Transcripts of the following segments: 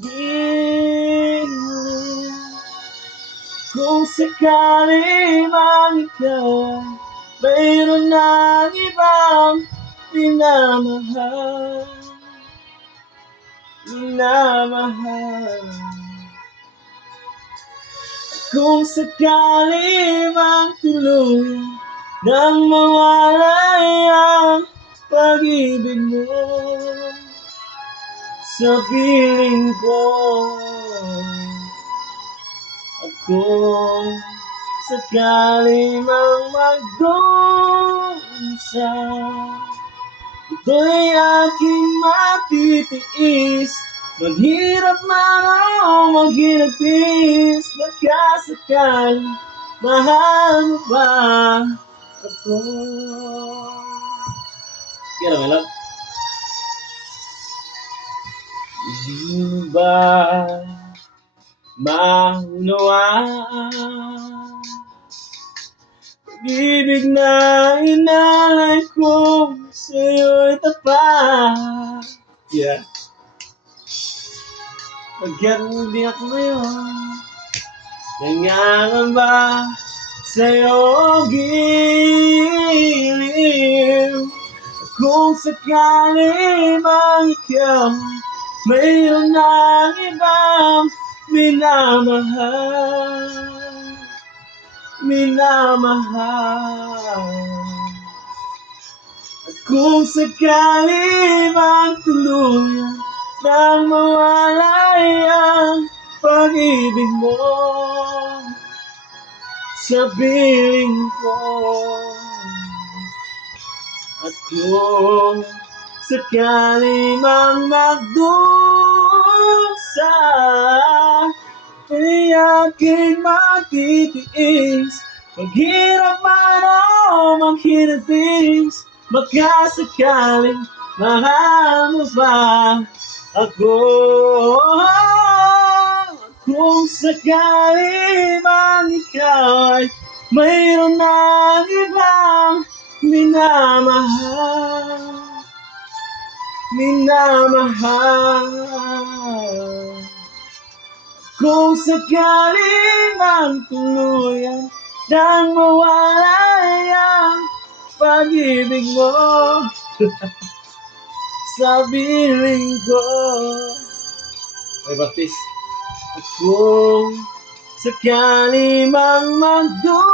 Dilim. Kung sakali man ikaw mayroon ng ibang minamahal, minamahal. Kung sakali mang tuluyan nang mawalay ang pag-ibig mo sa piling ko, at kung sakali mang magdusa, ito'y aking matitiis. Maghirap man o maghirapis, baka sakali mahal mo ba ako? Yan ang alam. Hindi mo ba maunawaan pag-ibig na inalay ko sa'yo'y tapat? Yeah. Pagkat hindi ako ngayon nangangamba sa'yo giliw. Kung sakali mang ikaw mayroon ng ibang minamahal, minamahal. At kung sakali mang tuluyan nang mawalay ang pag-ibig mo sa piling ko, at kung sakali mang magdusa, ay aking matitiis. Maghirap man o maghirapis, baka sakaling mahal mo ba ako? Kung sakali man ikaw ay mayroon ng ibang minamahal, minamahal. Kung sakali man tuluyan nang mawalay ang pag-ibig mo sa piling ko. Ay, Baptist. At kung sakali mang magdusa,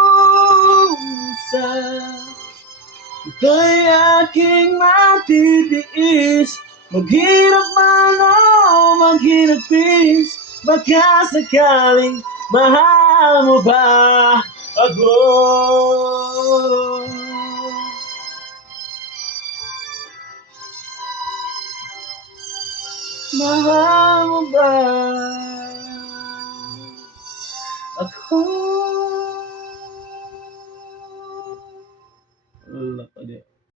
ito'y aking matitiis. Maghirap man o maghirapis, baka sakaling mahal mo ba ako? Mahal mo ba ako?